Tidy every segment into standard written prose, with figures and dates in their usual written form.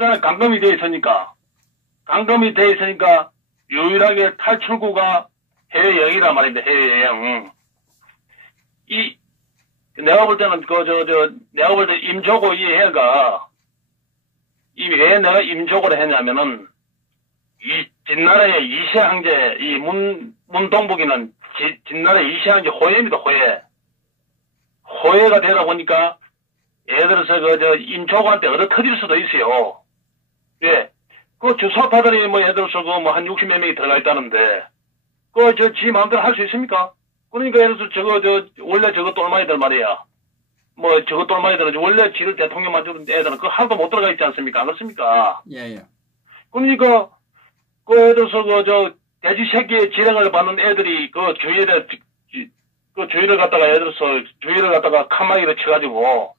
그다음에 감금이 돼 있으니까. 감금이 돼 있으니까 유일하게 탈출구가 해외여행이란 말입니다. 해외여행. 내가 볼 때는 내가 볼 때 임조고 이 애가 왜 내가 임조고를 했냐면은 이 진나라의 이세 황제 이 문동복이는 진나라의 이세 황제 호예입니다. 호예가 되다 보니까 예를 들어서 임조고한테 얻어터질 수도 있어요. 예. 그 주사파들이 예를 들어서 한 60몇 명이 들어가 있다는데 지 마음대로 할 수 있습니까? 그러니까 예를 들어서 원래 저거 똘마이들 말이야. 저거 똘마이들은 원래 지를 대통령 만드는 애들은 그 하루도 못 들어가 있지 않습니까? 안 그렇습니까? 예. 그러니까, 예를 들어서 돼지 새끼의 지령을 받는 애들이 주위를 갖다가 예를 들어서 주위를 갖다가 칸막이로 쳐가지고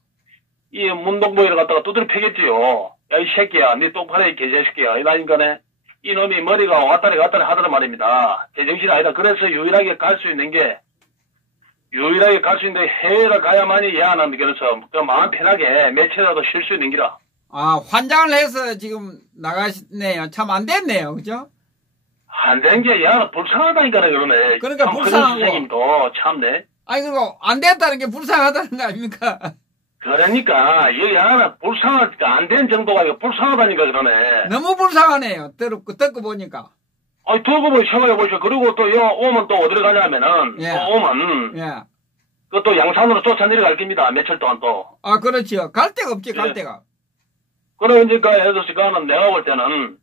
이 문동보이를 갖다가 두드려 패겠지요. 야, 이 새끼야, 네 똑바로 해, 개새끼야. 이러니까네, 이놈이 머리가 왔다리 갔다리 하더란 말입니다. 제정신이 아니다. 그래서 유일하게 갈 수 있는 게 해외를 가야만이 야하는, 그래서, 마음 편하게 며칠이라도 쉴 수 있는 기라. 아, 환장을 해서 지금 나가시네요. 참 안 됐네요. 그죠? 안 된 게, 불쌍하다니까, 그러네. 그러니까 불쌍하고. 선생님도, 참네. 아니, 그리고 안 됐다는 게 불쌍하다는 거 아닙니까? 그러니까, 불쌍하니까, 안 된 정도가 아니고 불쌍하다니까, 그러네. 너무 불쌍하네요. 듣고 보니까. 아니, 두고 보면 생각해보시오. 그리고 또, 오면 또 어디로 가냐면은, 예. 오면, 예. 그것도 양산으로 쫓아내려갈 겁니다. 며칠 동안 또. 아, 그렇지요. 갈 데가 없지, 갈 데가. 그러니까, 예를 들어서, 내가 볼 때는,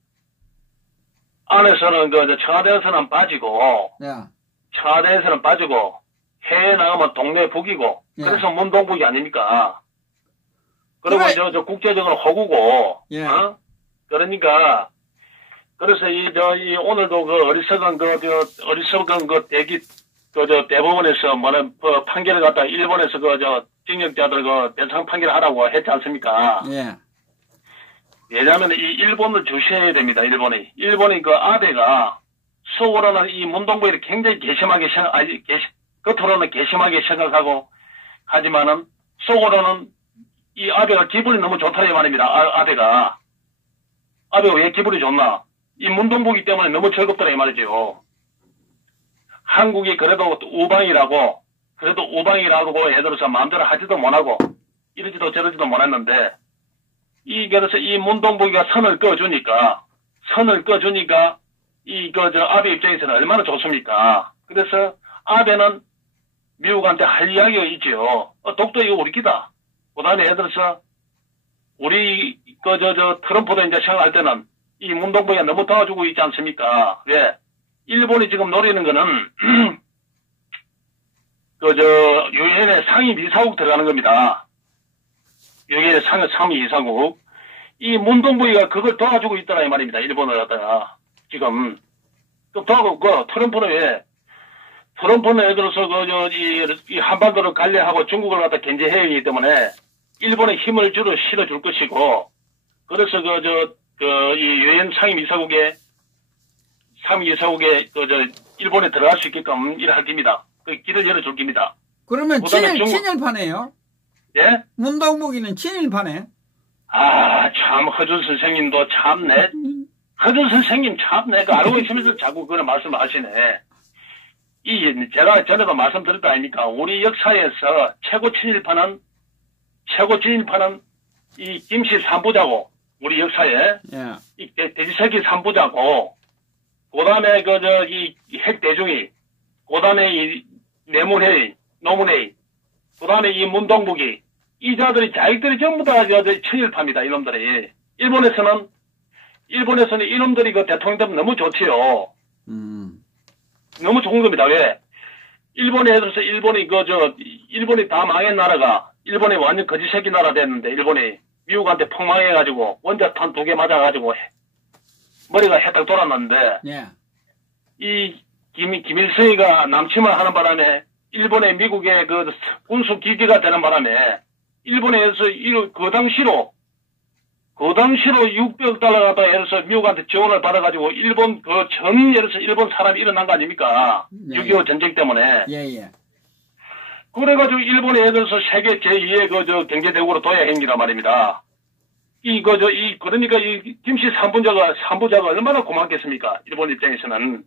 안에서는, 청와대에서는 빠지고, 예. 청와대에서는 빠지고, 해외 나가면 동네 북이고, 예. 그래서 문동북이 아닙니까? 그리고 국제적으로 호구고, 예. 그러니까, 그래서 오늘도 어리석은 대법원에서 판결을 갖다 일본에서 징역자들 배상 판결하라고 했지 않습니까? 예. 왜냐하면 이 일본을 주시해야 됩니다. 일본이 아베가 속으로는 이 문동부를 굉장히 겉으로는 괘씸하게 생각하고 하지만은 속으로는 이 아베가 기분이 너무 좋다는 말입니다. 아베가 왜 기분이 좋나? 이 문동부기 때문에 너무 즐겁더라 이 말이죠. 한국이 그래도 우방이라고 예를 들어서 마음대로 하지도 못하고 이러지도 저러지도 못했는데 그래서 이 문동부기가 선을 꺼주니까 아베 입장에서는 얼마나 좋습니까? 그래서 아베는 미국한테 할 이야기가 있죠. 독도 이거 우리 기다. 그 다음에 예를 들어서 우리 트럼프도 이제 생각할 때는 이 문동부기가 너무 도와주고 있지 않습니까? 왜? 일본이 지금 노리는 거는 유엔의 상임이사국 들어가는 겁니다. 유엔의 상임이사국. 이 문동부기가 그걸 도와주고 있더라 이 말입니다. 일본을 갖다가 지금 트럼프는 왜? 트럼프는 예를 들어서 이 한반도를 관리하고 중국을 갖다 견제해야 하기 때문에 일본에 힘을 실어줄 것이고, 그래서 이 유엔 상임이사국에 일본에 들어갈 수 있게끔 일할 겁니다. 그 길을 열어줄 겁니다. 그러면 친일파네요? 예? 문동부기는 친일파네? 참, 허준 선생님도 참네. 허준 선생님 참네. 알고 있으면서 자꾸 그런 말씀을 하시네. 제가 전에도 말씀드렸다 아닙니까? 우리 역사에서 최고 친일파는 이 김씨 삼부자고, 우리 역사에. 예. 이 돼지새끼 삼부자고, 그 다음에 이 핵대중이, 그 다음에 이 노문회의, 그 다음에 이 문동북이, 이 자들이 자기들이 전부 다 친일파입니다, 이놈들이. 일본에서는 이놈들이 대통령 되면 너무 좋지요. 너무 좋은 겁니다. 왜? 일본에 들어서 일본이 다 망한 나라가, 일본이 완전 거지새끼 나라 됐는데, 일본이 미국한테 폭망해가지고, 원자탄 2개 맞아가지고, 머리가 해딱 돌았는데, 예. 이 김일성이가 남침을 하는 바람에, 일본의 미국의 군수 기계가 되는 바람에, 일본에서 그 당시로 600억 달러 갖다 예를 들어서 미국한테 지원을 받아가지고 일본 예를 들어서 일본 사람이 일어난 거 아닙니까? 예, 6.25 전쟁 때문에. 예. 그래가지고 일본에 예를 들어서 세계 제2의 경제대국으로 둬야 행기란 말입니다. 그러니까 이 김씨 산부자가 얼마나 고맙겠습니까? 일본 입장에서는.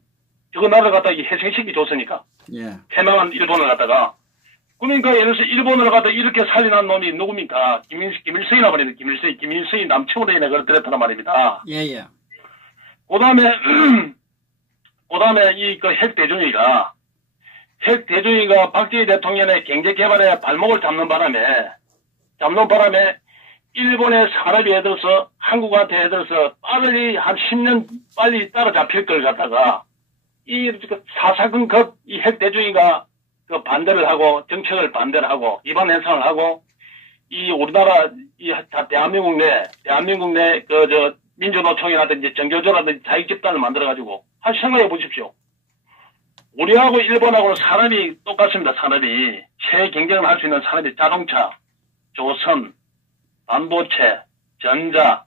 저거 나라를 갖다가 희생시키 줬으니까. 예. 해명한 일본을 갖다가. 그러니까 예를 들어서 일본을 갖다 이렇게 살인한 놈이 누굽니까? 김일성이나 말입니다. 김일성이 남청으로 인해 그랬더란 말입니다. 예, 예. 그 다음에 핵대중이가 박정희 대통령의 경제개발에 발목을 잡는 바람에 일본의 산업이 예를 들어서 한국한테 예를 들어서 빨리 한 10년 빨리 따라잡힐 걸 갖다가 이 사사건급 이 핵대중이가 그 반대를 하고 정책을 반대를 하고 위반 행상을 하고 이 우리나라 이 대한민국 내 민주노총이라든지 정교조라든지 자익집단을 만들어 가지고 한 생각해 보십시오. 우리하고 일본하고는 산업이 똑같습니다. 산업이 세계경쟁을 할 수 있는 산업이 자동차, 조선, 반도체, 전자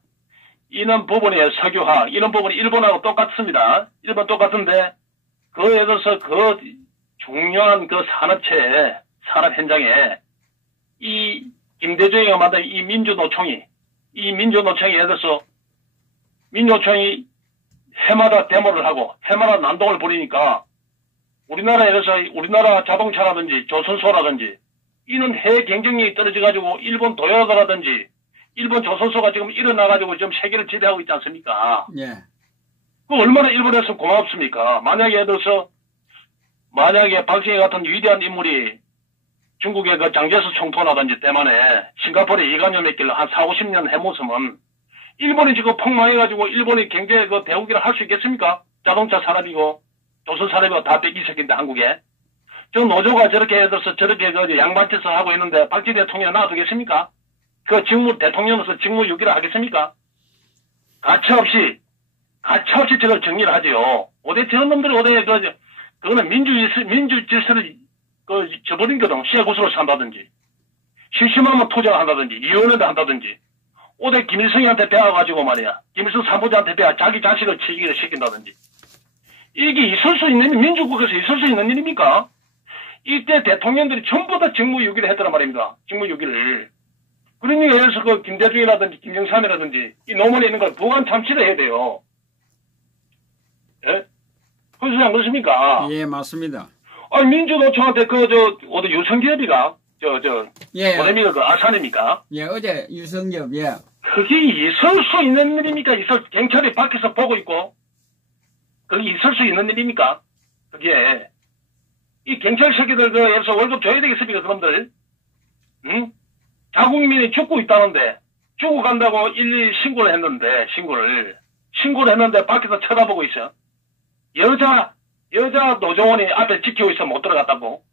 이런 부분이 석유화 이런 부분이 일본하고 똑같습니다. 일본 똑같은데 그에 대해서 그 중요한 그 산업체에 산업 현장에 이 김대중이가 만든 이 민주노총이 예를 들어서 민주노총이 해마다 데모를 하고 해마다 난동을 부리니까 우리나라 자동차라든지 조선소라든지 이는 해외 경쟁력이 떨어져가지고 일본 도요타라든지 일본 조선소가 지금 일어나가지고 지금 세계를 지배하고 있지 않습니까? 예. 그 얼마나 일본에서 고맙습니까? 만약에 박정희 같은 위대한 인물이 중국의 그 장제스 총토라든지 대만에 싱가포르에 이관념 했길래 한 40-50년 해모으면 일본이 지금 폭망해가지고 일본이 경제 그 대우기를 할 수 있겠습니까? 자동차 산업이고 조선 산업이고 다 뺏기 새끼인데 한국에. 저 노조가 저렇게 해서 저렇게 그 양반짓을 하고 있는데 박정희 대통령 놔두겠습니까? 그 대통령으로서 직무 유기를 하겠습니까? 가차없이 저걸 정리를 하지요. 어디 저런 놈들이 그거는 민주 질서를 저버린 거든. 시야구수로 산다든지, 심심하면 투자를 한다든지, 이혼을 한다든지, 어디 김일성한테 배워가지고 말이야. 김일성 산부자한테 자기 자식을 치기를 시킨다든지. 이게 있을 수 있는, 민주국에서 있을 수 있는 일입니까? 이때 대통령들이 전부 다 직무유기를 했더란 말입니다. 직무유기를. 그러니까 예를 들어서 그 김대중이라든지 김정삼이라든지 이 노무현에 있는 걸 부관 참치를 해야 돼요. 예? 그렇지 않습니까? 예, 맞습니다. 아니, 민주노총한테 어디 유성기업이가, 예. 어디입니까? 그 아산입니까? 예, 어제 유성엽, 예. 그게 있을 수 있는 일입니까? 경찰이 밖에서 보고 있고, 그게 있을 수 있는 일입니까? 그게, 이 경찰 새끼들, 에서 월급 줘야 되겠습니까? 그놈들? 응? 자국민이 죽고 있다는데, 죽고 간다고 일일이 신고를 했는데, 밖에서 쳐다보고 있어. 여자 노조원이 앞에 지키고 있으면 못 들어갔다고.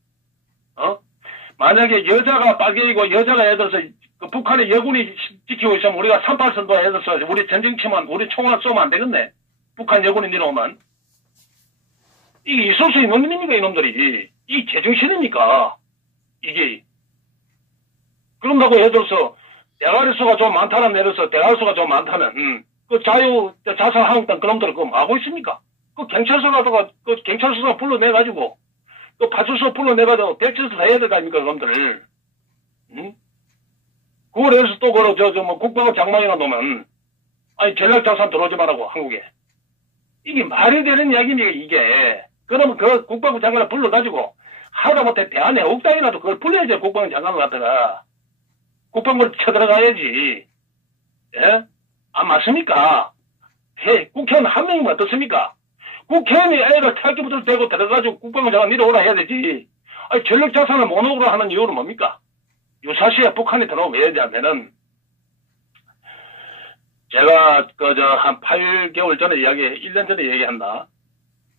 만약에 여자가 빨갱이고 여자가 예를 들어서 그 북한의 여군이 지키고 있으면 우리가 38선도 예를 들어서 우리 전쟁치만 우리 총알 쏘면 안 되겠네. 북한 여군이 내려오면. 이게 있을 수 있는 일입니까 이놈들이. 이 제정신입니까? 이게. 그런다고 예를 들어서 대가리수가 좀 많다는 그 자살한국당 그놈들 그거 하고 있습니까? 그 경찰서가 불러내가지고, 그 파출소 불러내가지고 대처해서 해야 될 거 아닙니까, 그놈들. 응? 그걸 해서 또, 국방부 장관이나 놓으면, 아니, 전략자산 들어오지 말라고, 한국에. 이게 말이 되는 이야기입니까, 이게. 그러면 그 국방부 장관을 불러가지고, 하다못해 대한애국당이라도 그걸 불러야지, 국방부 장관을 갖다가. 국방부를 쳐들어가야지. 예? 안 맞습니까? 국회의원 한 명이면 어떻습니까? 국회의원이 애를 탈기부터 대고 들어가지고 국방부 장관 내려오라 해야 되지. 아니, 전력자산을 모노그로 하는 이유는 뭡니까? 유사시에 북한이 들어오면 왜 되냐면은, 제가, 한 8개월 전에 1년 전에 얘기한다.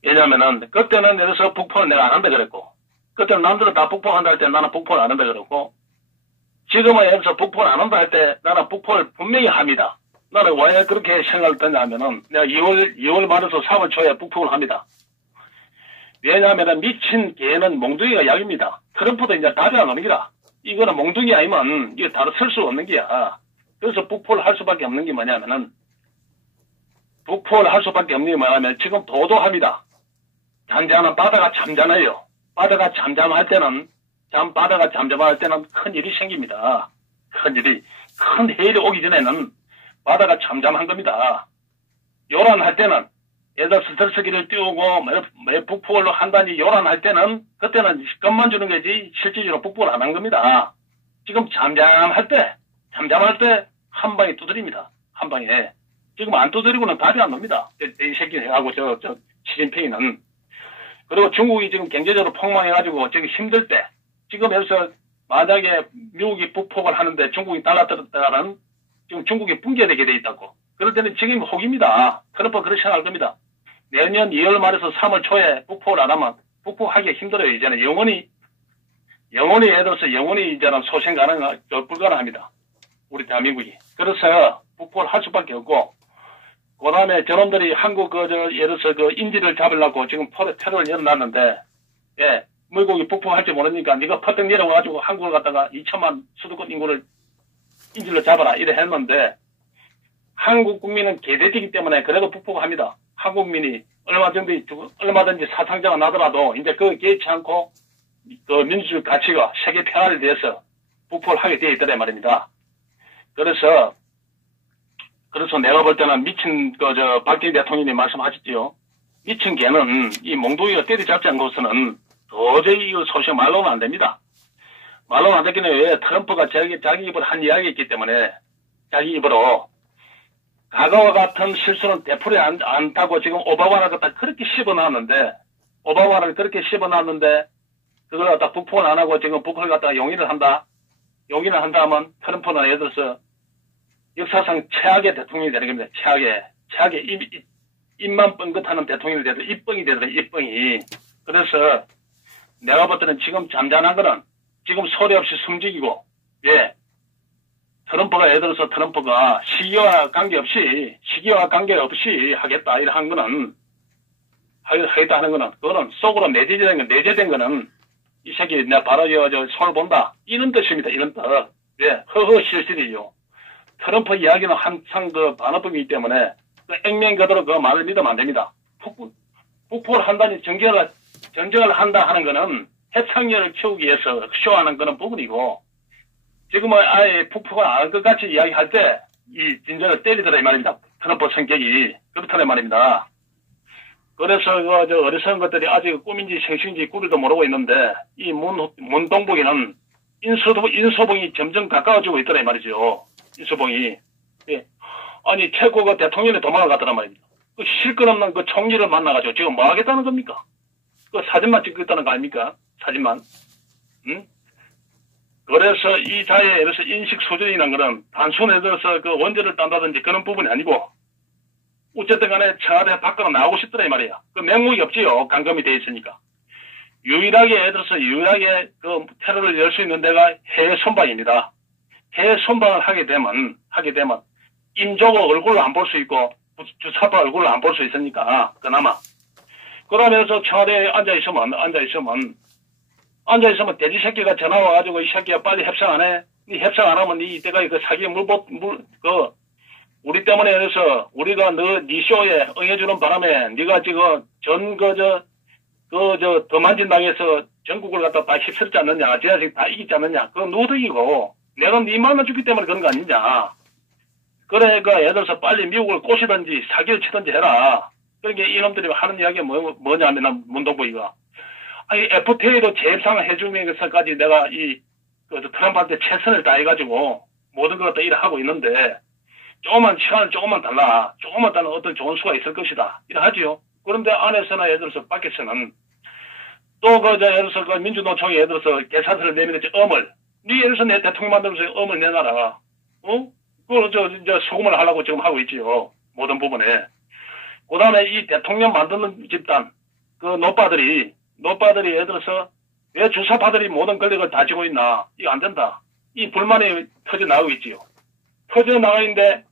왜냐면은, 그때는 예를 들어서 북포는 내가 안 한다 그랬고, 그때는 남들은 다 북포한다 할 때 나는 북포를 안 한다 그랬고, 지금은 예를 들어서 북포를 안 한다 할 때 나는 북포를 분명히 합니다. 나는 왜 그렇게 생각을 했냐면은, 내가 2월 말에서 3월 초에 북폭을 합니다. 왜냐하면 미친 개는 몽둥이가 약입니다. 트럼프도 이제 답이 안 오는 기라. 이거는 몽둥이 아니면, 이거 다른 쓸 수 없는 기야. 그래서 북폭을 할 수밖에 없는 게 뭐냐면은, 지금 도도합니다. 잔잔한 바다가 잠잠해요. 바다가 잠잠할 때는 큰 일이 생깁니다. 큰 해일이 오기 전에는 바다가 잠잠한 겁니다. 요란할 때는 예를 스트레스기를 띄우고 매 북폭을 한다니 요란할 때는 그때는 겁만 주는 거지 실질적으로 북폭을 안 한 겁니다. 지금 잠잠할 때 한 방에 두드립니다. 한 방에. 지금 안 두드리고는 답이 안 납니다. 이 새끼하고 시진핑이는. 그리고 중국이 지금 경제적으로 폭망해가지고 지금 힘들 때 지금 여기서 만약에 미국이 북폭을 하는데 중국이 따라들었다가는 지금 중국이 붕괴되게 돼 있다고. 그럴 때는 지금 혹입니다. 트럼프가 그렇게 생각할 겁니다. 내년 2월 말에서 3월 초에 북폭을 안 하면 북폭하기가 힘들어요. 이제는 영원히 예를 들어서 영원히 이제는 소생 불가능합니다. 우리 대한민국이. 그래서 북폭을 할 수밖에 없고, 그 다음에 저놈들이 한국 예를 들어서 인질을 잡으려고 지금 테러를 열어놨는데, 예, 미국이 북폭할지 모르니까 네가 퍼뜩 내려와가지고 한국을 갖다가 2천만 수도권 인구를 인질로 잡아라 이래 했는데, 한국 국민은 개돼지이기 때문에 그래도 북폭을 합니다. 한국 국민이 얼마든지 사상자가 나더라도 이제 그거 개의치 않고 그 민주주의 가치가 세계 평화를 위해서 북폭을 하게 되어 있더라 말입니다. 그래서 내가 볼 때는 미친 박정희 대통령이 말씀하셨지요. 미친 개는 이 몽둥이가 때리잡지 않고서는 도저히 이거 소식 말로는 안 됩니다. 말로는 안 되기는 왜 트럼프가 자기 입으로 한 이야기가 있기 때문에 자기 입으로 과거와 같은 실수는 되풀이 않다고 지금 오바마를 갖다 그렇게 씹어놨는데 그걸 갖다 북폭을 안 하고 지금 북한을 갖다가 용인을 한다 하면 트럼프는 예를 들어서 역사상 최악의 대통령이 되는 겁니다. 최악의 입만 뻥긋하는 대통령이 되더라. 입뻥이 되더라. 입뻥이. 그래서 내가 볼 때는 지금 잠잠한 거는 지금 소리 없이 숨지기고, 예. 예를 들어서 트럼프가 시기와 관계없이 하겠다 이런 거는 하겠다 하는 거는 그거는 속으로 내재된 거는 이 새끼 내가 바로 손을 본다 이런 뜻입니다. 이런 뜻. 예, 실실이요. 트럼프 이야기는 항상 반어법이기 때문에 액면 그대로 그 말을 믿으면 안 됩니다. 북폭을 한다니 정쟁을 한다 하는 거는 해창력을 키우기 위해서 쇼하는 그런 부분이고, 지금은 아예 북폭을 안 할 것 같이 이야기할 때 이 진정을 때리더라 이 말입니다. 트럼프 성격이 그렇더라 이 말입니다. 그래서 어리석은 것들이 아직 꿈인지 생신인지 꾸리도 모르고 있는데 이 문동복이는 인소봉이 점점 가까워지고 있더라 이 말이죠. 인소봉이. 예. 아니 최고가 대통령이 도망을 갔더란 말입니다. 그 실컷 없는 그 총리를 만나가지고 지금 뭐 하겠다는 겁니까? 그 사진만 찍겠다는 거 아닙니까? 사진만. 응? 그래서 이 자에 대해서 인식 수준이라는 거는 단순히 들어서 그 원죄를 딴다든지 그런 부분이 아니고, 어쨌든 간에 청와대 밖으로 나오고 싶더라 이 말이야. 그 맹목이 없지요. 감금이 돼 있으니까. 유일하게 그 테러를 열 수 있는 데가 해외 선방입니다. 해외 선방을 하게 되면 임조고 얼굴을 안 볼 수 있고 주사파 얼굴을 안 볼 수 있으니까 그나마. 그러면서 청와대에 앉아 있으면 돼지 새끼가 전화 와가지고 이 새끼야 빨리 협상 안 해. 니 협상 안 하면 니 이때가 그 사기에 우리 때문에 그래서 우리가 니 쇼에 응해주는 바람에 니가 지금 더 만진당해서 전국을 갖다 다 휩쓸지 않느냐. 지하식 다 이기지 않느냐. 그건 노득이고 내가 니 만나주기 때문에 그런 거 아니냐. 그러니까 예를 들어서 빨리 미국을 꼬시든지 사기를 치든지 해라. 그러니까 이놈들이 하는 이야기가 뭐냐면 문동보이가. 아니, FTA도 재협상을 해주면서까지 내가 트럼프한테 최선을 다해가지고 모든 걸 갖다 일하고 있는데, 시간을 조금만 달라. 조금만 달라 어떤 좋은 수가 있을 것이다. 이러하지요. 그런데 안에서나 예를 들어서 밖에서는 또 예를 들어서 민주노총이 예를 들어서 계산서를 내밀었지, 니 예를 들어서 내 대통령 만들면서 엄을 내놔라. 그걸 수금을 하려고 지금 하고 있지요. 모든 부분에. 그 다음에 이 대통령 만드는 집단, 노빠들이 예를 들어서 왜 주사파들이 모든 권력을 다 쥐고 있나? 이거 안 된다. 이 불만이 터져나가고 있지요. 터져나가는데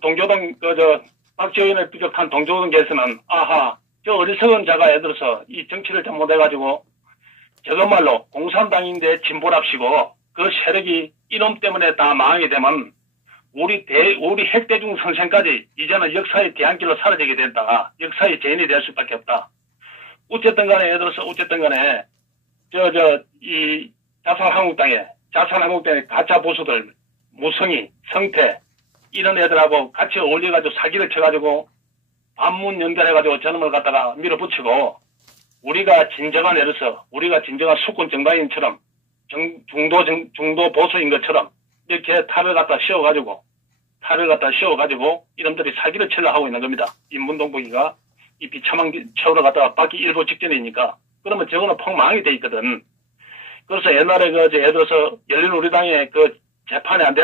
동교동 박지원을 비롯한 동교동계에서는 저 어리석은 자가 예를 들어서 이 정치를 잘못해가지고 저것말로 공산당인데 진보랍시고 그 세력이 이놈 때문에 다 망하게 되면 우리 핵대중 선생까지 이제는 역사의 뒤안길로 사라지게 된다. 역사의 죄인이 될 수밖에 없다. 어쨌든 간에 이 자살한국당에 자산한국당의 가짜 보수들, 무성이, 성태, 이런 애들하고 같이 어울려가지고 사기를 쳐가지고 반문 연결해가지고 저놈을 갖다가 밀어붙이고 우리가 진정한 수권 정당인처럼 중도 보수인 것처럼 이렇게 탈을 갖다 씌워가지고 이놈들이 사기를 치려 하고 있는 겁니다. 이 문동복이가 이 비참한 최후로 갖다가 받기 일보 직전이니까 그러면 저거는 폭망이 돼 있거든. 그래서 옛날에 예를 들어서 열린우리당의 재판이 안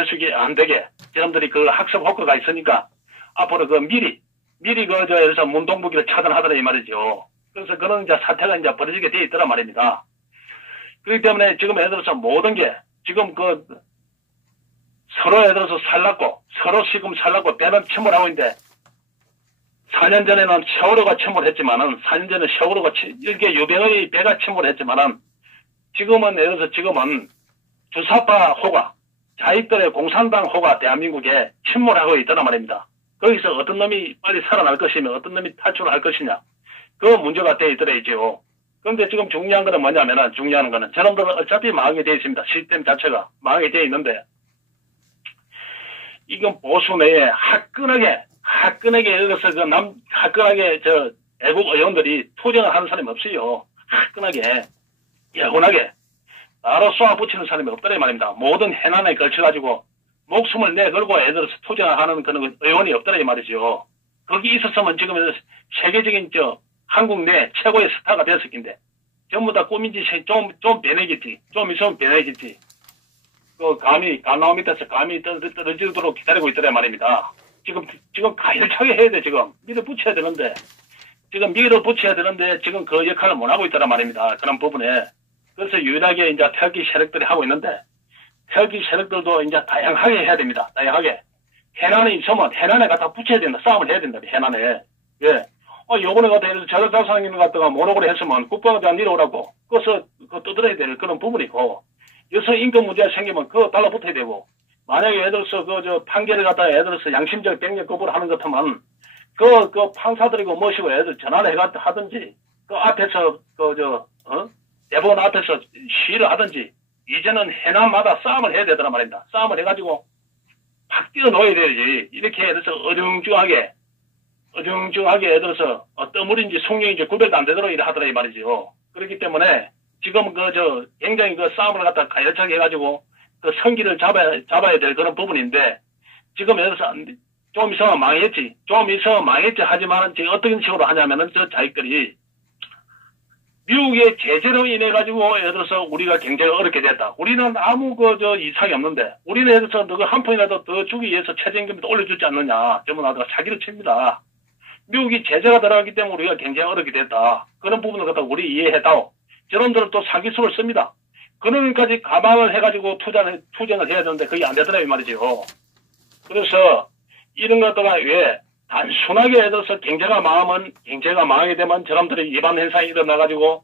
되게 저놈들이 학습 효과가 있으니까 앞으로 미리 예를 들어서 문동복이를 차단하더라 이 말이죠. 그래서 그런 사태가 이제 벌어지게 돼 있더라 말입니다. 그렇기 때문에 지금 예를 들어서 모든 게 지금 서로 예를 들어서 서로 지금 살랐고 배는 침몰하고 있는데 4년 전에는 세월호가 침몰했지만은 4년 전에 세월호가 이렇게 유병의 배가 침몰했지만은 지금은 예를 들어서 주사파 호가 자익들의 공산당 호가 대한민국에 침몰하고 있더란 말입니다. 거기서 어떤 놈이 빨리 살아날 것이며 어떤 놈이 탈출을 할 것이냐 그 문제가 돼 있더라고요. 그런데 지금 중요한 거는 뭐냐면은 저놈들은 어차피 망하게 돼 있습니다. 시스템 자체가 망하게 돼 있는데 이건 보수 내에 화끈하게 예를 들어서 화끈하게 애국 의원들이 투쟁을 하는 사람이 없어요. 화끈하게 예훈하게 나로 쏘아붙이는 사람이 없더라 말입니다. 모든 해난에 걸쳐가지고 목숨을 내걸고 애들 투쟁을 하는 그런 의원이 없더라 이 말이죠. 거기 있었으면 지금 세계적인 한국 내 최고의 스타가 됐을 텐데 전부 다 꿈인지 좀 변해겠지. 좀 있으면 변해겠지. 감나무 밑에서 감이 떨어지도록 기다리고 있더라 말입니다. 지금 가열차게 해야 돼, 지금. 밀어붙여야 되는데 지금 그 역할을 못하고 있더라 말입니다. 그런 부분에. 그래서 유일하게 이제 태극기 세력들이 하고 있는데, 태극기 세력들도 이제 다양하게 해야 됩니다. 다양하게. 해난에 있으면 해난에 갖다 붙여야 된다. 싸움을 해야 된다, 해난에. 예. 요번에 갖다 저력자상님 갖다가 모노골 했으면 국방부장 내려오라고. 그래서 떠들어야 될 그런 부분이고, 여성 인권 문제가 생기면 그거 달라붙어야 되고, 만약에 예를 들어서 판결을 갖다가 예를 들어서 양심적 병력 거부를 하는 것 같으면 판사들이고 모시고 예를 들어 전화를 하든지 앞에서 대법원 앞에서 시위를 하든지 이제는 해난마다 싸움을 해야 되더란 말입니다. 싸움을 해가지고 팍 뛰어놓아야 되지. 이렇게 예를 들어서 어중중하게 예를 들어서 떠물인지 숭령인지 구별도 안 되도록 이래 하더라 이 말이죠. 그렇기 때문에 지금 굉장히 싸움을 갖다 가열차게 해가지고 성기를 잡아야 될 그런 부분인데, 지금 예를 들어서 좀 있으면 망했지 하지만 지금 어떤 식으로 하냐면은 자기들이 미국의 제재로 인해가지고 예를 들어서 우리가 굉장히 어렵게 됐다. 우리는 아무 이상이 없는데, 우리는 예를 들어서 너가 한 푼이라도 더 주기 위해서 최저임금도 올려주지 않느냐. 전부 나다가 사기를 칩니다. 미국이 제재가 들어가기 때문에 우리가 굉장히 어렵게 됐다. 그런 부분을 갖다 우리 이해했다고. 저놈들은 또 사기수를 씁니다. 그놈까지 감안을 해가지고 투쟁을 해야 되는데 그게 안 되더라 이 말이죠. 그래서 이런 것들가 왜 단순하게 예를 들어서 경제가 망하게 되면 저놈들이 위반 현상이 일어나가지고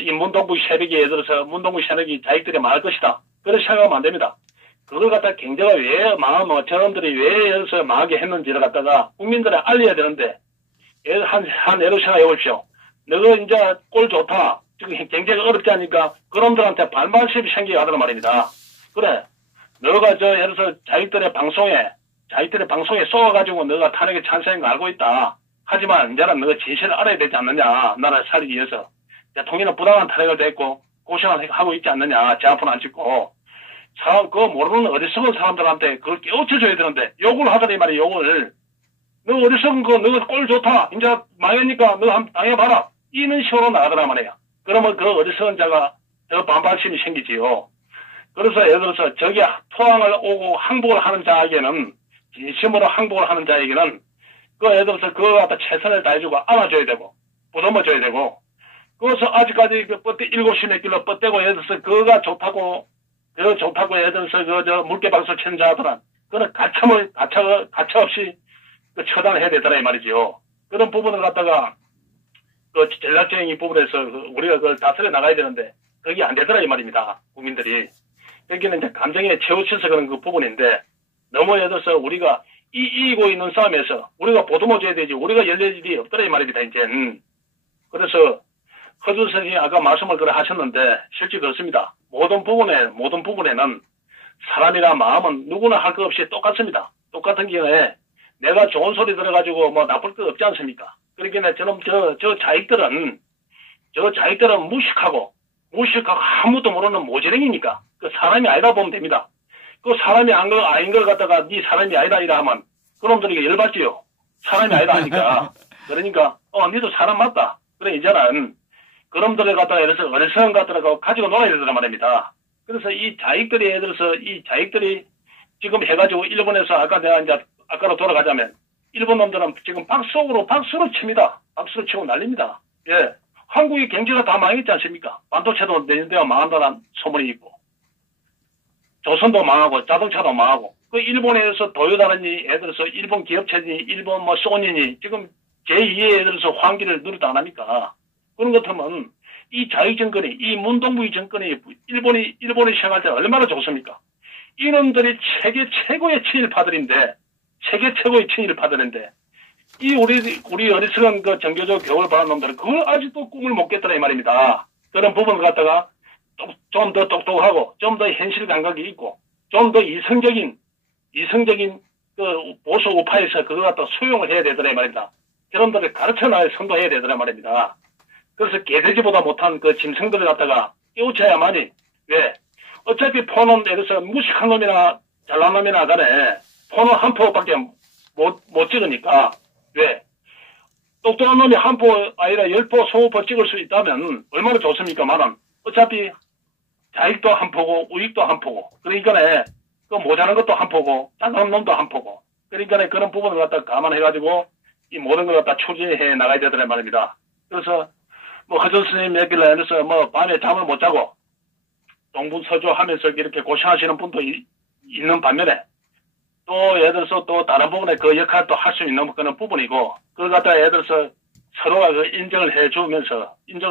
이 문동부 세력이 예를 들어서 문동부 세력이 자기들이 망할 것이다. 그렇게 생각하면 안 됩니다. 그걸 갖다 경제가 왜 망하면 저놈들이 왜 예를 들어서 망하게 했는지를 갖다가 국민들에 알려야 되는데, 예를 생각해 보십시오. 너가 이제 꼴 좋다. 지금 경제가 어렵지 않으니까 그놈들한테 반발심이 생기게 하더란 말입니다. 그래, 너가 예를 들어서 자기들의 방송에 쏘아가지고 너가 탄핵에 찬성한 거 알고 있다. 하지만 이제는 너가 진실을 알아야 되지 않느냐. 나라를 살리기 위해서. 대통령은 부당한 탄핵을 됐고 고생을 하고 있지 않느냐. 제 앞으로 안 찍고. 그거 모르는 어리석은 사람들한테 그걸 깨우쳐줘야 되는데 욕을 하더니 말이야. 욕을. 너 어리석은 거 너가 꼴 좋다. 이제 망했니까 너 한번 당해봐라. 이런 식으로 나가더란 말이야. 그러면 그 어리석은 자가 더 반발심이 생기지요. 그래서 예를 들어서 저기 토항을 오고 항복을 하는 자에게는, 진심으로 항복을 하는 자에게는 예를 들어서 그거 갖다 최선을 다해주고 안아줘야 되고 보듬어줘야 되고, 그래서 아직까지 일곱 몇 길로 뻗대고 예를 들어서 그거가 좋다고 예를 들어서 물개박수 치는 자들은 그거는 가차 없이 처단해야 되더라 이 말이지요. 그런 부분을 갖다가 전략적인 부분에서 우리가 그걸 다스려 나가야 되는데 그게 안 되더라 이 말입니다. 국민들이. 여기는 이제 감정에 채우쳐서 그런 그 부분인데, 너무 예를 들어서 우리가 이기고 있는 싸움에서 우리가 보듬어줘야 되지 우리가 열릴 일이 없더라 이 말입니다. 이제는. 그래서 허준 선생님이 아까 말씀을 하셨는데 실제 그렇습니다. 모든 부분에는 사람이나 마음은 누구나 할 것 없이 똑같습니다. 똑같은 경우에 내가 좋은 소리 들어가지고 뭐 나쁠 거 없지 않습니까? 그러니까 저는 저 자익들은 무식하고 아무도 모르는 모지랭이니까 그 사람이 아니다 보면 됩니다. 그 사람이 아닌 걸 갖다가 네 사람이 아니다 이라 하면 그놈들이 열받지요. 사람이 아니다 하니까. 그러니까 니도 사람 맞다. 그래 이제는 그놈들을 갖다가 이래서 어리석은 것들하고 가지고 놀아야 되더란 말입니다. 그래서 이 자익들이 지금 해가지고 일본에서 아까로 돌아가자면 일본 놈들은 지금 박수로 칩니다. 박수로 치고 난립니다. 예. 한국의 경제가 다 망했지 않습니까? 반도체도 내년대가 망한다는 소문이 있고, 조선도 망하고, 자동차도 망하고, 그 일본에서 도요다라니, 예를 들어서 일본 기업체니, 일본 뭐 소니니, 지금 제2의 예를 들어서 환기를 누리도 안 합니까? 그런 것 같으면, 이 자익정권이, 이 문동부의 정권이 일본이 시행할 때 얼마나 좋습니까? 이놈들이 세계 최고의 친일파들인데, 이 우리 어리석은 그 정교조 교육을 받은 놈들은 그걸 아직도 꿈을 못 깼더라 이 말입니다. 그런 부분을 갖다가 좀 더 똑똑하고 좀 더 현실 감각이 있고 좀 더 이성적인 그 보수 우파에서 그걸 갖다 수용을 해야 되더라 이 말입니다. 그런들을 가르쳐놔야 선도해야 되더라 말입니다. 그래서 개돼지보다 못한 그 짐승들을 갖다가 깨우쳐야만이 왜? 어차피 포는 예를 들어서 무식한 놈이나 잘난 놈이나 간에 포는 한 포밖에 못 찍으니까 왜? 똑똑한 놈이 한 포 아니라 10포, 20포 찍을 수 있다면 얼마나 좋습니까만은 어차피 자익도 한 포고 우익도 한 포고 그러니까 그 모자란 것도 한 포고 작은 놈도 한 포고 그러니까 그런 부분을 갖다 감안해가지고 이 모든 걸 갖다 추진해 나가야 되더란 말입니다. 그래서 뭐 허전 스님 얘기를 해서 뭐 밤에 잠을 못 자고 동분서주 하면서 이렇게 고생하시는 분도 있는 반면에 또 예를 들어서 또 다른 부분에 그 역할도 할 수 있는 그런 부분이고 그걸 갖다가 예를 들어서 서로가 그 인정을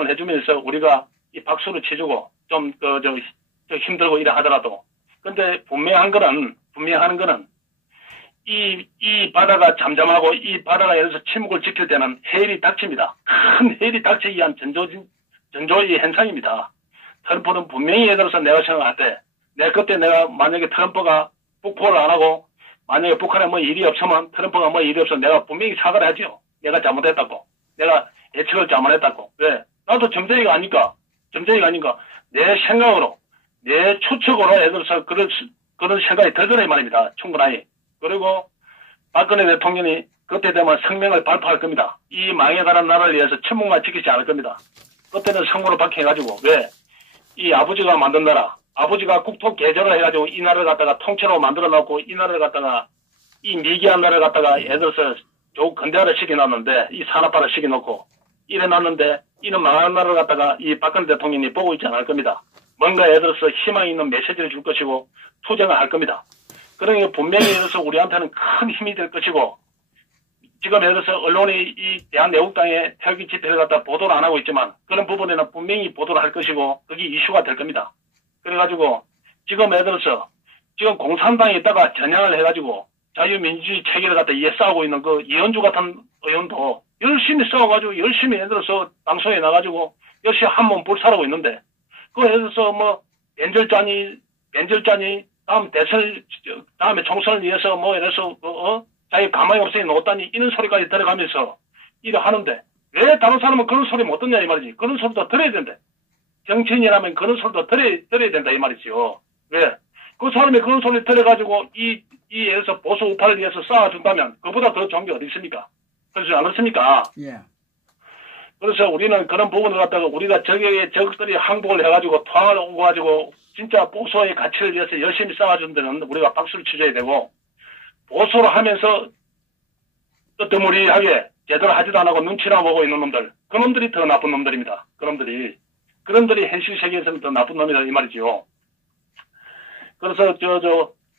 해주면서 우리가 이 박수를 쳐주고 좀 힘들고 이래 하더라도 근데 분명한 거는 이 바다가 잠잠하고 이 바다가 예를 들어서 침묵을 지킬 때는 해일이 닥칩니다. 큰 해일이 닥치기 위한 전조의 현상입니다. 트럼프는 분명히 예를 들어서 내가 생각할 때 그때 내가 만약에 트럼프가 북포를 안 하고 만약에 북한에 뭐 일이 없으면 트럼프가 뭐 일이 없으면 내가 분명히 사과를 하죠. 내가 잘못했다고. 내가 예측을 잘못했다고. 왜? 나도 점쟁이가 아니까 내 생각으로 내 추측으로 예를 들어서 그런 생각이 들더라 이 말입니다. 충분하니. 그리고 박근혜 대통령이 그때 되면 성명을 발표할 겁니다. 이 망해가는 나라를 위해서 천문만 지키지 않을 겁니다. 그때는 성문을 박해가지고 왜? 이 아버지가 만든 나라 아버지가 국토 개조를 해가지고 이 나라를 갖다가 통째로 만들어 놓고 이 나라를 갖다가 이 미개한 나라를 갖다가 예를 들어서 근대화를 시켜놨는데 이 산업화를 시켜놓고 이래 놨는데 이는 망한 나라를 갖다가 이 박근혜 대통령이 보고 있지 않을 겁니다. 뭔가 예를 들어서 희망 있는 메시지를 줄 것이고 투쟁을 할 겁니다. 그러니까 분명히 예를 들어서 우리한테는 큰 힘이 될 것이고 지금 예를 들어서 언론이 이 대한애국당의 태극기 집회를 갖다 보도를 안 하고 있지만 그런 부분에는 분명히 보도를 할 것이고 그게 이슈가 될 겁니다. 그래가지고 지금 예를 들어서 지금 공산당에 있다가 전향을 해가지고 자유민주주의 체계를 갖다 이에 싸우고 있는 그 이현주 같은 의원도 열심히 싸워가지고 열심히 예를 들어서 방송에 나가지고 열심히 한몸 불살하고 있는데 그 예를 들어서 뭐 벤절짠이 다음에 총선을 위해서 뭐 예를 들어서 자기 가망이 없으니 놓았다니 이런 소리까지 들어가면서 일을 하는데 왜 다른 사람은 그런 소리 못 듣냐 이 말이지. 그런 소리도 들어야 된대. 정치인이라면 그런 소리도 들어야 된다 이 말이지요. 왜? 그 사람이 그런 소리 들어가지고 예를 들어서 보수 우파를 위해서 쌓아준다면 그보다 더 좋은 게 어디 있습니까? 그렇지 않습니까? 예. 그래서 우리는 그런 부분을 갖다가 우리가 적들이 항복을 해가지고 토항을 오가지고 진짜 보수의 가치를 위해서 열심히 쌓아준 데는 우리가 박수를 쳐줘야 되고 보수를 하면서 뜨뜨무리하게 제대로 하지도 안 하고 눈치나 보고 있는 놈들 그 놈들이 더 나쁜 놈들입니다. 그놈들이 현실 세계에서는 더 나쁜 놈이다 이 말이지요. 그래서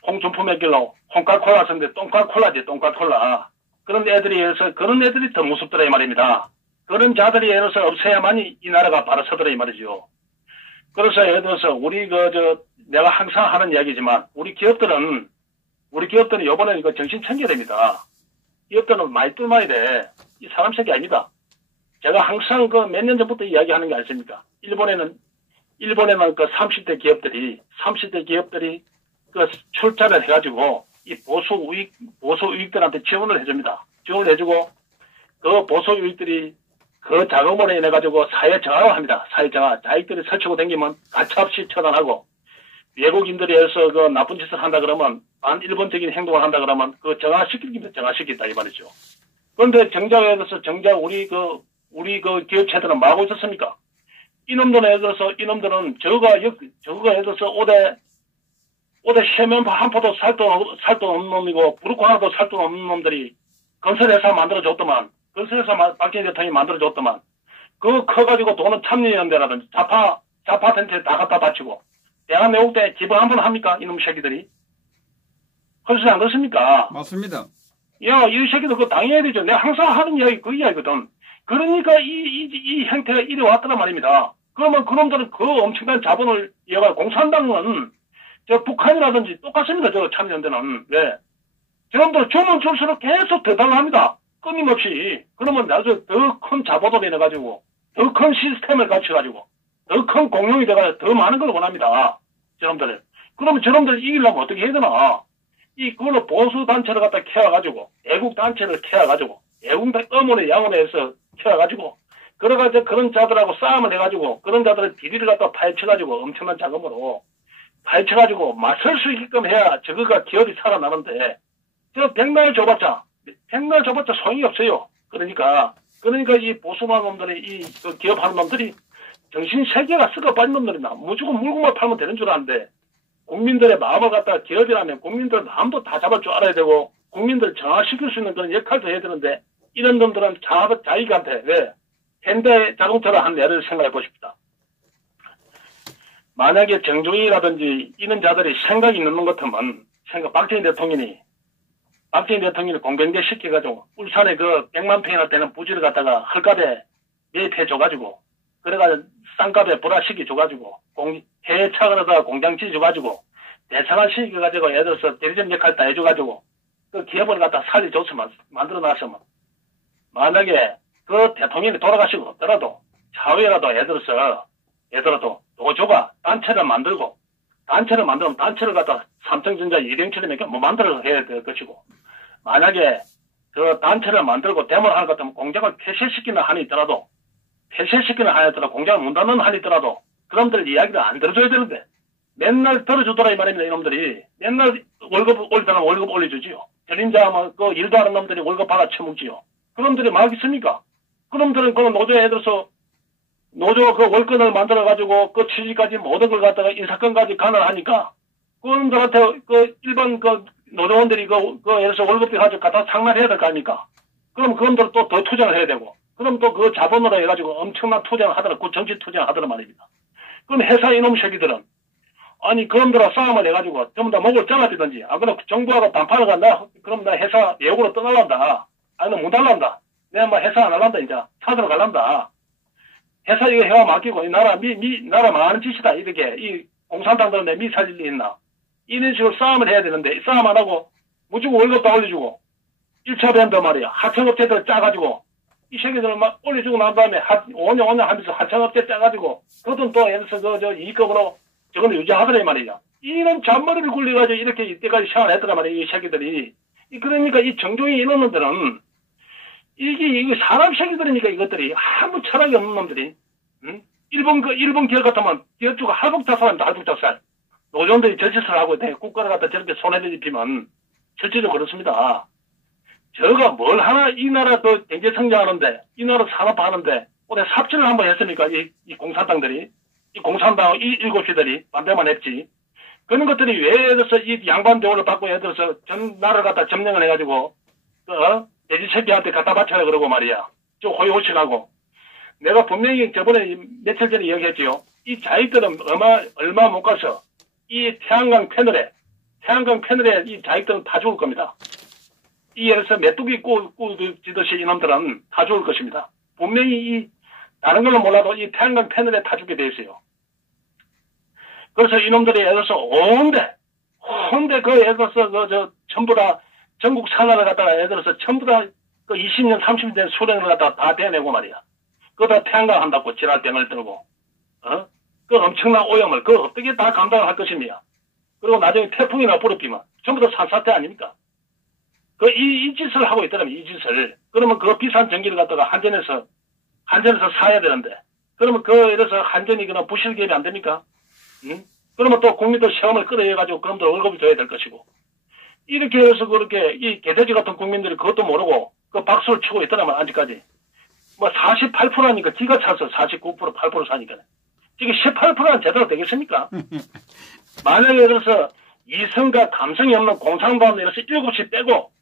홍준품의 길로 홍카콜라 썼는데 똥카콜라 그런 애들이 더 무섭더라 이 말입니다. 그런 자들이 예를 들어서 없어야만이 이 나라가 바로 서더라 이 말이죠. 그래서 예를 들어서 우리 내가 항상 하는 이야기지만 우리 기업들은 이번에 이거 정신 챙겨야 됩니다. 기업들은 많이 뚫어야 돼. 이 사람 새끼 아닙니다. 제가 항상 몇 년 전부터 이야기하는 게 아니십니까? 일본에는 일본에는 그 30대 기업들이 그 출자를 해가지고 이 보수 우익들한테 지원을 해줍니다. 지원을 해주고 그 보수 우익들이 그 자금으로 인해 가지고 사회 정화를 합니다. 사회 정화. 자기들이 설치고 다니면 가차없이 처단하고 외국인들이 해서 그 나쁜 짓을 한다 그러면 반일본적인 행동을 한다 그러면 그 정화시킨다 이 말이죠. 그런데 정작에 대해서 우리 그 기업체들은 뭐 하고 있었습니까? 이놈들은 저거가 예를 들어서 오대 세면파 한 포도 살 돈 없는 놈이고 부르코 하나도 살 돈 없는 놈들이 건설회사 만들어줬더만 박정희 대통령이 만들어줬더만 그거 커가지고 돈은 참여연대라든지 좌파 단체에 다 갖다 바치고 대한내국대 기부 한 번 합니까? 이놈 새끼들이 그렇지 않겠습니까? 맞습니다. 야, 이 새끼들 그거 당해야 되죠. 내가 항상 하는 이야기 그 이야기거든. 그러니까 이 형태가 이래 왔더란 말입니다. 그러면 그놈들은 그 엄청난 자본을 이어가 공산당은 저 북한이라든지 똑같습니다. 저 참여연대는. 왜? 저놈들 주면 줄수록 계속 더 달라합니다. 끊임없이. 그러면 나중에 더 큰 자본을 내가지고 더 큰 시스템을 갖춰가지고 더 큰 공룡이 돼가지고 더 많은 걸 원합니다. 저놈들은. 그러면 저놈들 이기려면 어떻게 해야 되나? 그걸로 보수단체를 갖다 키워가지고 애국단체를 키워가지고 애국단 어머니 양원에서 키워가지고 그래가지고 그런 자들하고 싸움을 해가지고 그런 자들의 비리를 갖다 파헤쳐가지고 엄청난 자금으로 파헤쳐가지고 맞설 수 있게끔 해야 저거가 기업이 살아나는데 저 백날 줘봤자 소용이 없어요. 그러니까 이 보수만 놈들이 그 기업하는 놈들이 정신 세계가 썩어 빠진 놈들이나 무조건 물건만 팔면 되는 줄 아는데 국민들의 마음을 갖다가 기업이라면 국민들 마음도 다 잡을 줄 알아야 되고 국민들 정화시킬 수 있는 그런 역할도 해야 되는데 이런 놈들은 자기한테 왜 현대 자동차를 한 예를 생각해 보십시다. 만약에 정종이라든지 이런 자들이 생각이 있는 것 같으면 박정희 대통령이 공병제 시켜가지고 울산에 그 100만 평이나 되는 부지를 갖다가 헐값에 매입해 줘가지고 그래가지고 싼값에 불화시켜 줘가지고 해외 차거에다가 공장 지어줘가지고 대차관 시켜가지고 예를 들어서 대리점 역할 다 해줘가지고 그 기업을 갖다 살려줬으면 만들어놨으면 만약에 그 대통령이 돌아가시고 없더라도 차후에라도 예를 들어도 노조가 단체를 만들면 단체를 갖다 삼성전자 이령처럼 뭐 만들어서 해야 될 것이고 만약에 그 단체를 만들고 데모를 하는 것 같으면 공장을 폐쇄시키는 한이 있더라도 공장을 문 닫는 한이 있더라도 그놈들 이야기를 안 들어줘야 되는데 맨날 들어주더라 이 말입니다. 이놈들이 맨날 월급 올리다가 월급 올려주지요. 전임자 그 일도 하는 놈들이 월급 받아 처먹지요. 그놈들이 막 있습니까? 그놈들은 그 노조에 들어서 노조 그 월권을 만들어가지고 그 취지까지 모든 걸 갖다가 인사권까지 관할하니까 그놈들한테 그 일반 그 노조원들이 예를 들어서 월급비 가지고 갖다 상납해야 될 거 아닙니까? 그럼 그놈들 또 더 투자를 해야 되고 그럼 또 그 자본으로 해가지고 엄청난 투자를 하더라. 그 정치 투자를 하더라 말입니다. 그럼 회사 이놈 새끼들은 아니 그놈들하고 싸움을 해가지고 전부 다 목을 잘라주든지 그럼 정부하고 담판을 간다. 그럼 나 회사 외국으로 떠날란다. 아니면 못 할란다. 내가 뭐 회사 안 할란다 이제 찾으러 갈란다. 회사 이거 해와 맡기고 이 나라 나라 망하는 짓이다. 이렇게 이 공산당들은 내 살릴 리 있나. 이런 식으로 싸움을 해야 되는데 싸움 안 하고 무조건 월급도 올려주고 1차 밴드 말이야. 하청업체들 짜가지고 이 새끼들은 막 올려주고 난 다음에 5년 하면서 하청업체 짜가지고 그것은 또 예를 들어서 이익급으로 저거는 유지하더라 이 말이야. 이런 잔머리를 굴려가지고 이렇게 이때까지 생활했더란 말이야. 이 새끼들이. 그러니까 이 정종이 이런 놈들은 이게 사람 새끼들이니까 이것들이 아무 철학이 없는 놈들이 응? 일본 기업 같으면 기업주가 할복작살합니다. 할복작살. 노조원들이 저짓을 하고 국가를 갖다 저렇게 손해를 입히면 실제로 그렇습니다. 저가 뭘 하나 이 나라 그 경제 성장하는데 이 나라 산업화하는데 어디 삽질을 한번 했습니까? 이 공산당들이 이 공산당 이 일곱시들이 반대만 했지. 그런 것들이 왜 예를 들어서 이 양반 대우를 받고 예를 들어서 전 나라를 갖다 점령을 해가지고 돼지새끼한테 갖다 바쳐라 그러고 말이야. 저 호의호식하고 내가 분명히 저번에 며칠 전에 이야기했지요. 이 자익들은 얼마 못 가서 이 태양광 패널에 이 자익들은 다 죽을 겁니다. 이 예를 들어서 메뚜기 꾸지듯이 이놈들은 다 죽을 것입니다. 분명히 다른 걸로 몰라도 이 태양광 패널에 다 죽게 돼 있어요. 그래서 이놈들이 예를 들어서 온데 예를 들어서 전부 다 전국 산하를 갖다가 예를 들어서 전부 다 그 20년 30년 된 수령을 갖다가 다 대내고 말이야. 그러다 태양광 한다고 지랄병을 들고 그 엄청난 오염을 그걸 어떻게 다 감당을 할 것입니까? 그리고 나중에 태풍이나 불어비면 전부 다 산사태 아닙니까? 이 짓을 하고 있더라면 이 짓을. 그러면 그 비싼 전기를 갖다가 한전에서 사야 되는데, 그러면 이래서 한전이 그냥 부실 기업이 안 됩니까? 응? 그러면 또 국민들 세금을 끌어내가지고 그놈들 월급을 줘야 될 것이고. 이렇게 해서 그렇게 이 개돼지 같은 국민들이 그것도 모르고 그 박수를 치고 있더라면 아직까지. 뭐 48%니까 기가 차서 49%, 8% 사니까. 지금 18%는 제대로 되겠습니까? 만약에 예를 들어서 이성과 감성이 없는 공산당을 예를 들어서 7시 빼고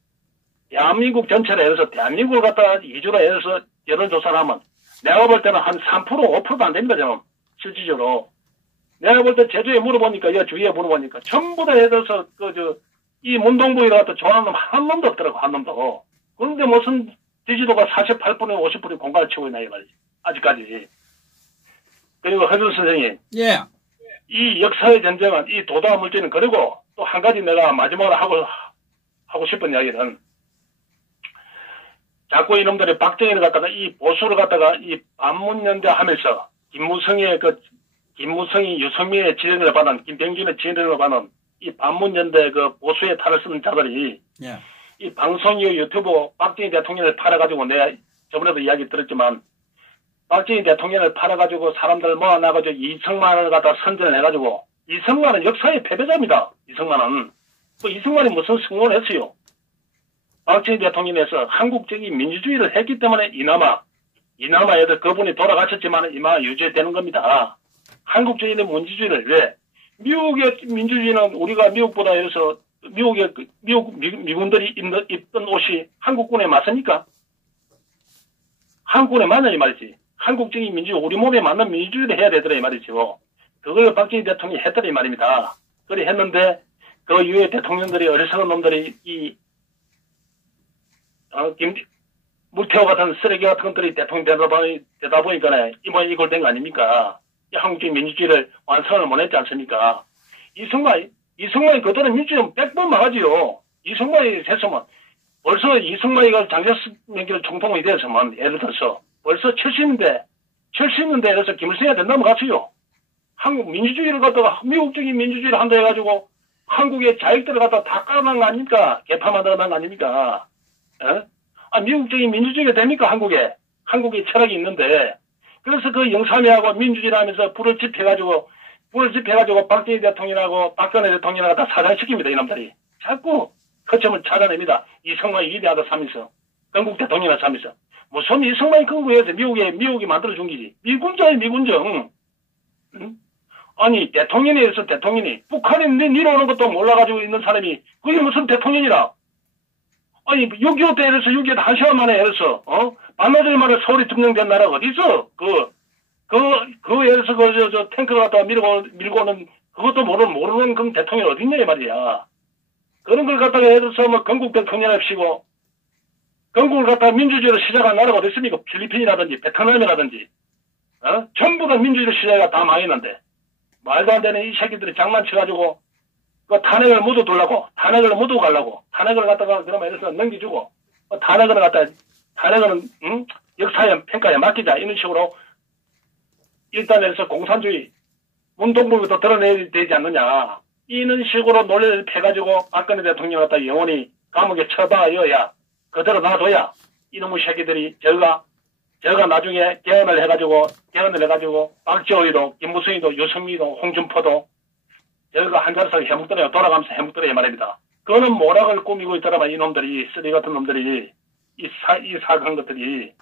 대한민국 전체를 예를 들어서 대한민국을 갖다가 2주로 예를 들어서 여론조사를 하면 내가 볼 때는 한 3%, 5%도 안 됩니다, 저는. 실질적으로. 내가 볼 때 제주에 물어보니까, 주위에 물어보니까 전부 다 예를 들어서 이 문동부에 갖다 좋아하는 놈 한 놈도 없더라고, 한 놈도. 그런데 무슨 지지도가 48%, 50% 공간을 치고 있나, 이 말이지. 아직까지. 그리고 허준 선생님. 예. 이 역사의 전쟁은, 이 도다 물질은, 그리고 또 한 가지 내가 마지막으로 하고 싶은 이야기는, 자꾸 이놈들이 박정희를 갖다가 이 보수를 갖다가 이 반문연대 하면서, 김무성이 유승민의 지령을 받은, 김병준의 지령을 받은 이 반문연대 그 보수의 탈을 쓰는 자들이, 예. 이 방송 이후 유튜브 박정희 대통령을 팔아가지고 내가 저번에도 이야기 들었지만, 박정희 대통령을 팔아가지고 사람들 모아놔가지고 이승만을 갖다 선전을 해가지고, 이승만은 역사의 패배자입니다. 이승만은. 이승만이 무슨 성공을 했어요? 박정희 대통령에서 한국적인 민주주의를 했기 때문에 이나마 애들 그분이 돌아가셨지만 이마 유지되는 겁니다. 한국적인 민주주의를 왜? 미국의 민주주의는 우리가 미국보다 해서 미군들이 입던 옷이 한국군에 맞습니까? 한국군에 맞냐 이 말이지. 한국적인 민주주의, 우리 몸에 맞는 민주주의를 해야 되더라 이 말이죠. 그걸 박정희 대통령이 했더라 이 말입니다. 그래 했는데 그 이후에 대통령들이 어리석은 놈들이 물태워 같은 쓰레기 같은 것들이 대통령 되다 보니까 이걸 된 거 아닙니까? 이 한국적인 민주주의를 완성을 못했지 않습니까? 이승만이 그들은 민주주의 100번 망하지요. 이승만이 했으면 벌써 이승만이가 장제스명기를 총통이 되었으면 예를 들어서 벌써 70년대 그래서 김일성한테 넘어갔어요. 한국 민주주의를 갖다가 미국적인 민주주의를 한다 해가지고 한국의 자익들을 갖다가 다 깔아놓은 거 아닙니까? 개파 만들어놓은 거 아닙니까? 미국적인 민주주의가 됩니까? 한국에 철학이 있는데. 그래서 그 영삼위하고 민주주의를 하면서 불을 집해가지고 박정희 대통령하고 박근혜 대통령하고 다 사장시킵니다, 이놈들이. 자꾸 거점을 찾아냅니다. 이승만이 위대하다 삼면서. 건국 대통령이라 삼면서. 무슨 이승만이 건국해서 미국이 만들어준 기지. 미군정. 응? 아니, 대통령이 북한에 내려오는 것도 몰라가지고 있는 사람이 그게 무슨 대통령이라. 아니, 6.25 때 이래서 6.25 한 시간 만에 이래서, 반나절 만에 서울이 점령된 나라가 어디있어? 예래서 탱크를 갖다가 밀고 오는, 그것도 모르는 그런 대통령이 어딨냐, 이 말이야. 그런 걸 갖다가 해서 뭐, 건국 대통령 합시고, 건국을 갖다가 민주주의로 시작한 나라가 어딨습니까? 필리핀이라든지, 베트남이라든지, 전부 다 민주주의로 시작이 다 망했는데, 말도 안 되는 이 새끼들이 장난쳐가지고, 탄핵을 모두 가려고, 탄핵을 갖다가, 그러면 이래서 넘겨주고, 탄핵은, 역사의 평가에 맡기자, 이런 식으로, 일단 해서 공산주의, 문동부부터 드러내야 되지 않느냐, 이런 식으로 논리를 펴가지고, 박근혜 대통령 갖다 영원히 감옥에 처박아야, 그대로 놔둬야, 이놈의 새끼들이, 저가 나중에 개헌을 해가지고, 박지원이도, 김무성이도, 유승민도, 홍준표도, 저희가 한자리에서 돌아가면서 해묵더래요 말입니다. 그거는 모락을 꾸미고 있더라만 이놈들이, 쓰레기 같은 놈들이, 이 사악한 것들이.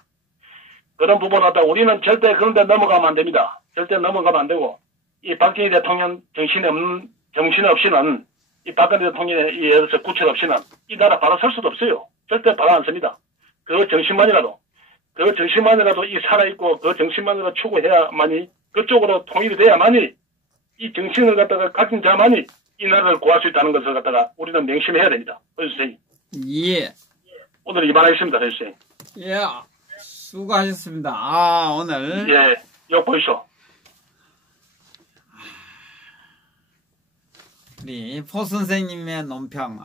그런 부분 갖다 우리는 절대 그런 데 넘어가면 안 됩니다. 절대 넘어가면 안 되고, 이 박정희 대통령 정신 없이는, 이 박근혜 대통령의 예를 들어서 구체 없이는 이 나라 바로 설 수도 없어요. 절대 바로 안 섭니다. 그 정신만이라도 이 살아있고 그 정신만으로 추구해야만이, 그쪽으로 통일이 돼야만이, 이 정신을 갖다가 가진 자만이 이 나라를 구할 수 있다는 것을 갖다가 우리는 명심해야 됩니다. 선생님. 예. 오늘 이만하겠습니다, 선생님. 예. 수고하셨습니다. 오늘. 예. 이거 보이소. 우리 포 선생님의 논평.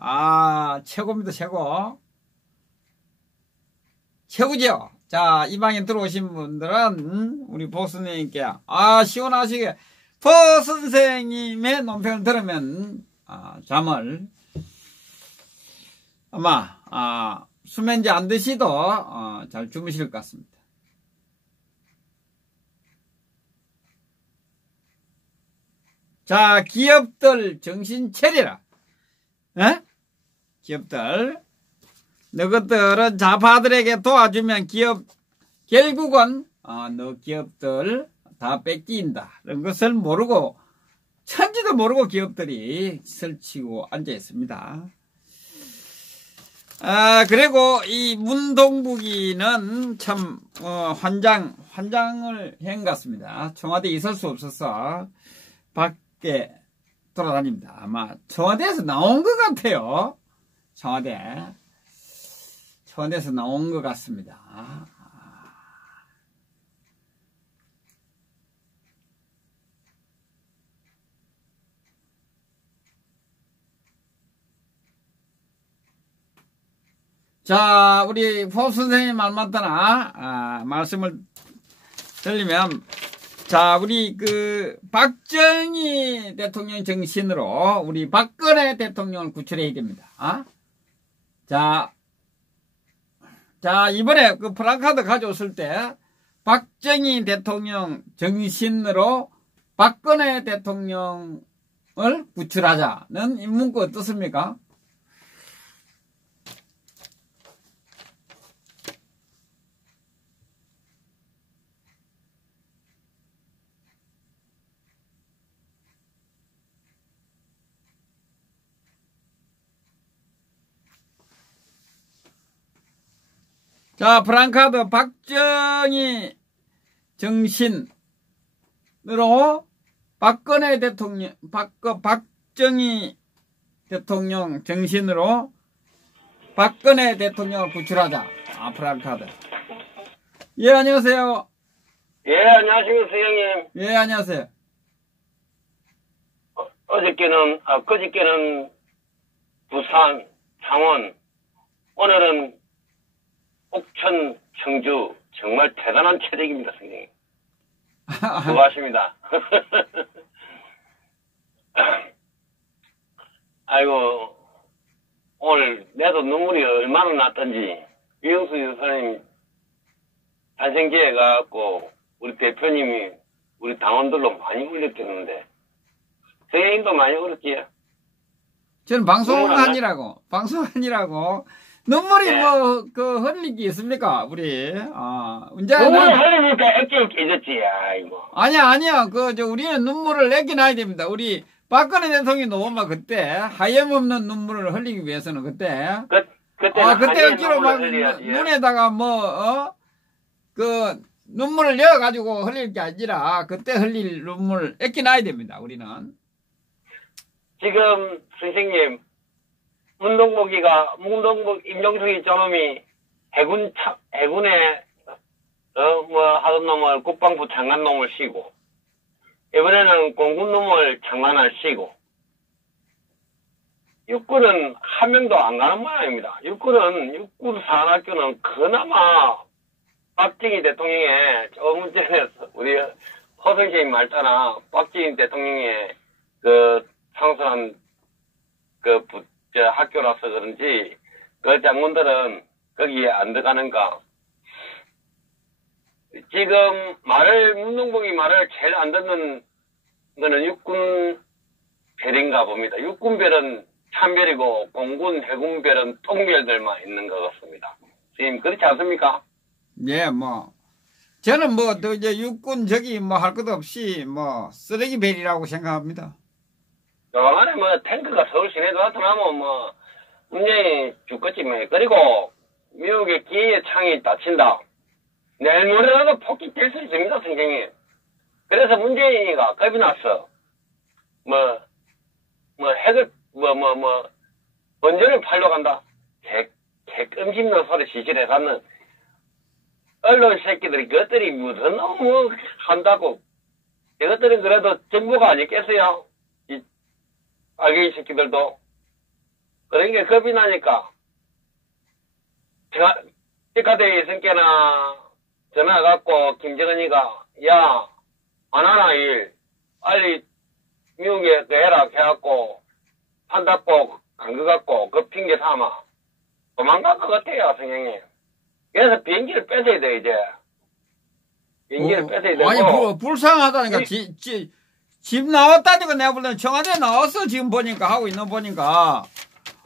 최고입니다, 최고. 최고죠? 자, 이 방에 들어오신 분들은, 우리 포 선생님께, 시원하시게, 포 선생님의 논평을 들으면 잠을 아마 수면제 안 드시도 잘 주무실 것 같습니다. 자, 기업들 정신 차리라. 에? 기업들, 너희들은 자파들에게 도와주면 결국은 너 기업들 다 뺏긴다. 이런 것을 모르고, 천지도 모르고 기업들이 설치고 앉아 있습니다. 그리고 이 문동북이는 참 환장을 한 것 같습니다. 청와대에 있을 수 없어서 밖에 돌아다닙니다. 아마 청와대에서 나온 것 같아요. 청와대에서 나온 것 같습니다. 자, 우리 포 선생님 말 맞다나 말씀을 드리면, 자, 우리 박정희 대통령 정신으로 우리 박근혜 대통령을 구출해야 됩니다. 자, 이번에 프랑카드 가져왔을 때 박정희 대통령 정신으로 박근혜 대통령을 구출하자는 이 문구 어떻습니까? 자, 프랑카드 박정희 정신으로 박근혜 대통령, 박정희 대통령 정신으로 박근혜 대통령을 구출하자. 프랑카드. 예, 안녕하세요. 예, 안녕하십니까, 선생님. 예, 안녕하세요. 그저께는 부산, 창원, 오늘은 옥천, 청주, 정말 대단한 체력입니다, 선생님. 고맙습니다. 아이고, 오늘 내도 눈물이 얼마나 났던지, 유영수 여사님 탄생기에 가갖고, 우리 대표님이 우리 당원들로 많이 울렸겠는데, 선생님도 많이 울었지요? 저는 방송하니라고 눈물이 네. 흘리기 있습니까? 우리 눈물을 흘리니까 액정이 깨졌지. 아이고. 아니야. 우리는 눈물을 내기나야 됩니다. 우리 박근혜 대통령이 너무 그때 하염없는 눈물을 흘리기 위해서는 그때 억지로 막 눈에다가 눈물을 내어가지고 흘릴 게 아니라 그때 흘릴 눈물 액기나야 됩니다. 우리는. 지금 선생님, 문동복 임종석이 저놈이 해군에 하던 놈을 국방부 장관 놈을 씌고, 이번에는 공군 놈을 장관을 씌고, 육군은 한 명도 안 가는 모양입니다. 육군 사관학교는 그나마 박정희 대통령의 조금 전에 우리 허선생님 말따라 박정희 대통령의 창설한 학교라서 그런지 그 장군들은 거기에 안 들어가는가. 지금 문동복이 말을 제일 안 듣는 거는 육군 별인가 봅니다. 육군별은 참별이고 공군 해군별은 통별들만 있는 것 같습니다. 선생님 그렇지 않습니까? 예, 저는 이제 육군 할 것도 없이 쓰레기별이라고 생각합니다. 요만에 탱크가 서울 시내도 나타나면 분명히 죽겠지 그리고 미국의 기의 창이 닫힌다. 내일 모레라도 폭격 될 수 있습니다, 선생님. 그래서 문재인이가 겁이 났어. 핵을 원전을 팔러 간다. 끔찍는 소리 시실해서는 언론 새끼들이 그것들이 무슨 한다고. 이것들은 그래도 정보가 아니겠어요? 아기 새끼들도. 그러니까 겁이 나니까. 백화대에 있으니까나 전화 갖고 김정은이가, 야, 안 하나 일. 빨리 미국에 그 해라 해갖고 판답고 간 것 같고 그 핑계 삼아 도망갈 것 같아요 성형이. 그래서 비행기를 뺏어야 돼 이제. 비행기를 뺏어야 되고. 아니 불쌍하다니까. 집 나왔다니까 내가 볼 때는 청와대 나왔어 지금 보니까 하고 있는 보니까.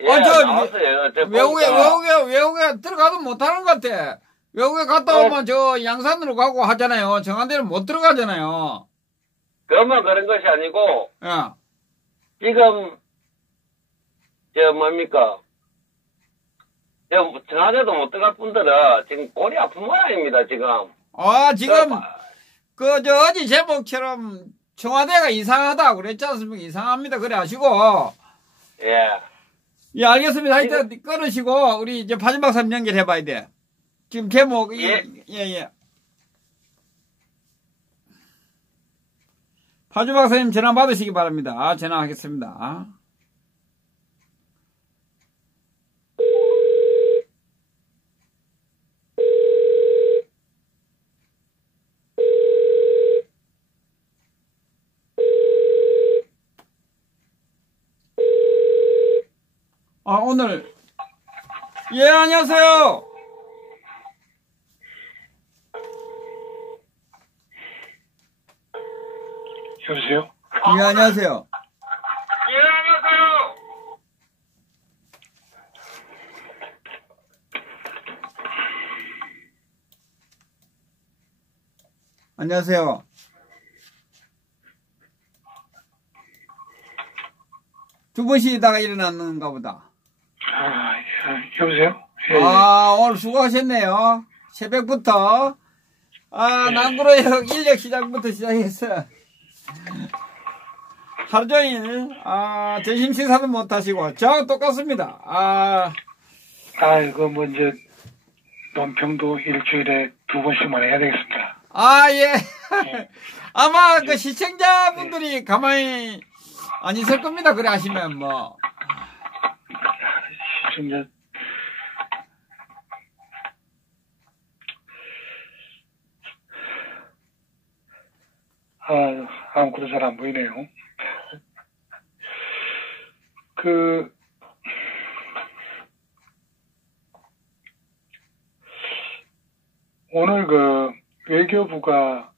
예, 나왔어요. 외국에 들어가도 못하는 것 같아. 외국에 갔다 오면 저 양산으로 가고 하잖아요. 청와대는 못 들어가잖아요. 그것만 그런 것이 아니고. 예. 지금 뭡니까? 청와대도 못 들어갈 분들은 지금 골이 아픈 모양입니다 지금. 지금 어제 제목처럼 청와대가 이상하다 그랬지 않습니까? 이상합니다. 그래 하시고. 예. 예, 알겠습니다. 하여튼 끊으시고 우리 이제 파진 박사님 연결해 봐야 돼. 지금 제목 예. 파진 박사님 전화 받으시기 바랍니다. 전화하겠습니다. 오늘 예 안녕하세요. 여보세요? 예 안녕하세요. 예 안녕하세요. 안녕하세요. 두 번 쉬다가 일어났는가 보다. 여보세요? 예. 오늘 수고하셨네요. 새벽부터. 남구로역 인력 시장부터 시작해서. 하루 종일, 점심 식사도 못 하시고, 저하고 똑같습니다. 뭐, 이제, 논평도 일주일에 2번씩만 해야 되겠습니다. 예. 예. 아마 그 시청자분들이 가만히 안 있을 겁니다. 그래 하시면 뭐. 시청자, 아무것도 잘 안 보이네요. 오늘 외교부가